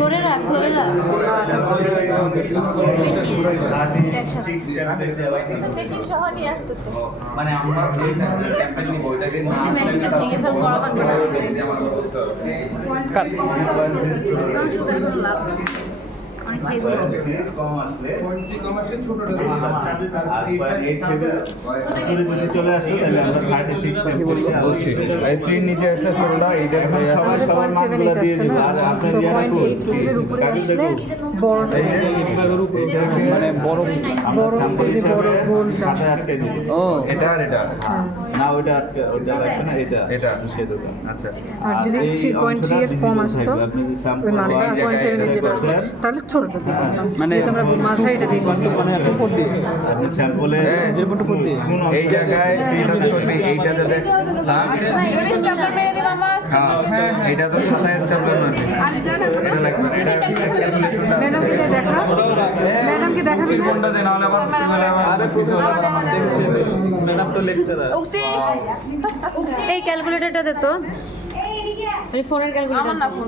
ধরে রাখ মেশিন সহ নিয়ে আসতেছে মানে আমরা যে ক্যাম্পেইন নিব ওইটাকে মেশিনটা ভেঙে ফেল করা লাগবে না লাভ অনেক কম আসলে ছোটটা আর 8 থেকে যদি চলে আসে তাহলে আমরা 36 টাইপ বলছি এই 3 নিচে আসলে ছোটটা এইটা এখন সবাই সবার মানগুলো দিয়ে দিব আর আপনি দিয়ে রাখুন 0.85 এর উপরে আসলে বড়টা মানে বড় আমরা স্যাম্পল হিসেবে গোলটা খাতায় আটকে দিব ও এটা আর এটা না ওইটা আটকে ওইটা রাখবে না এটা সেটা আচ্ছা আর যদি 3.3 এর কম আসতো আপনি যে ওই স্যাম্পল মানটা 0.7 এর যেটা আসতো তাহলে ছোটটা দিতাম মানে আমরা মাঝারিটা দিয়ে করতে মানে একটা কোড দিয়ে আপনি স্যাম্পলে যে পটু করতে এই জায়গায় ফিল করবে এইটা যাতে হ্যাঁ এইটা তো খাতায় স্ট্যাপলার মারবে এটা লাগবে এটা ক্যালকুলেশনটা ম্যাডামকে যে দেখা ম্যাডামকে দেখাবি না কোনটা দেন নাহলে আবার আরে পিছনে আবার আমার দেখছে ম্যাডাম তো লেকচারার এই ক্যালকুলেটরটা দে তো ফোনের ক্যালকুলেটর আমার না ফোন